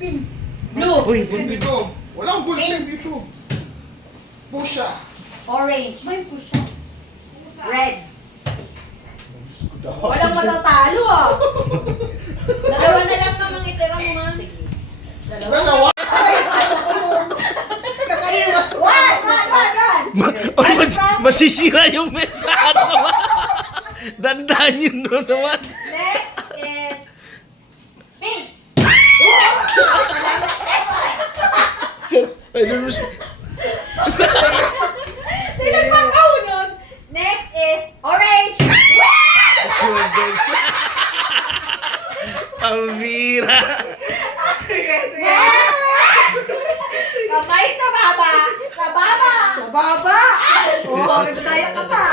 Pink. Blue. Uy, Dito. Walang ballpen dito. Pusha. Orange. May push siya. Red. Dalawa. Walang matatalo ah. Dalawa na lang namang itira mo, ma'am. Dalawa. Nakaiwas ko sa One. Masisira yung mesa. Ano ba? Dandaan yun no naman. Next is pink. Sir, ayun mo siya. Tinagpakaw nun. Next is orange. Pambira. Next. Kamay sa baba. Sa baba. Sa baba. Oh, nagdaya ka pa.